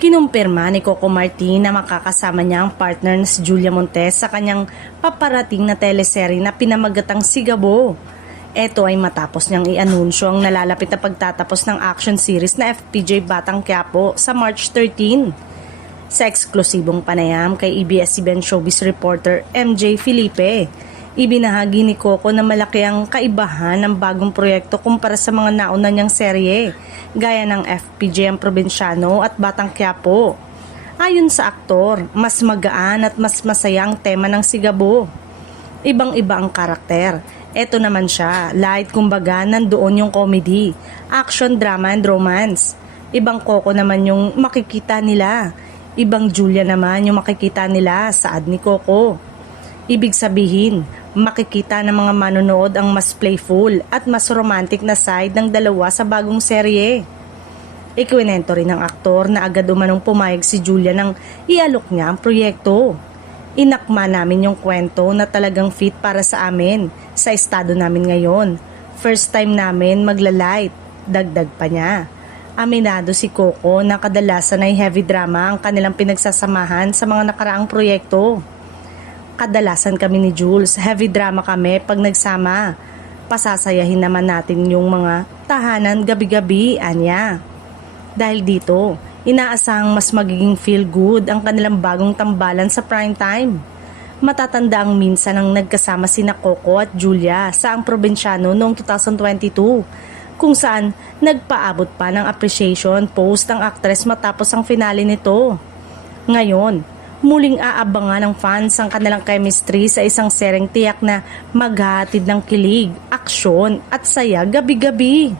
Kinumpirma ni Coco Martin na makakasama niya ang partner na si Julia Montes sa kanyang paparating na teleserye na pinamagatang Sigabo. Ito ay matapos niyang i-anunsyo ang nalalapit na pagtatapos ng action series na FPJ Batang Quiapo sa March 13. Sa eksklusibong panayam kay ABS-CBN Showbiz reporter MJ Felipe, ibinahagi ni Coco na malaki ang kaibahan ng bagong proyekto kumpara sa mga nauna niyang serye, gaya ng FPJ ang Probinsyano at Batang Quiapo. Ayon sa aktor, mas magaan at mas masaya ang tema ng Sigabo. Ibang-iba ang karakter. Eto naman siya, light kumbaga nandoon yung comedy, action, drama and romance. Ibang Coco naman yung makikita nila. Ibang Julia naman yung makikita nila sa ad ni Coco. Ibig sabihin, makikita ng mga manonood ang mas playful at mas romantic na side ng dalawa sa bagong serye. Ikwinento rin ng aktor na agad umanong pumayag si Julia nang ialok niya ang proyekto. Inakma namin yung kwento na talagang fit para sa amin sa estado namin ngayon. First time namin maglalight, dagdag pa niya. Aminado si Coco na kadalasan ay heavy drama ang kanilang pinagsasamahan sa mga nakaraang proyekto. Kadalasan kami ni Jules, heavy drama kami pag nagsama. Pasasayahin naman natin yung mga tahanan gabi-gabi, anya. Dahil dito, inaasahang mas magiging feel good ang kanilang bagong tambalan sa prime time. Matatanda ang minsan ang nagkasama sina Coco at Julia sa Ang Probinsyano noong 2022, kung saan nagpaabot pa ng appreciation post ang aktres matapos ang finale nito. Ngayon, muling aabangan ng fans ang kanilang chemistry sa isang seryeng tiyak na maghahatid ng kilig, aksyon at saya gabi-gabi.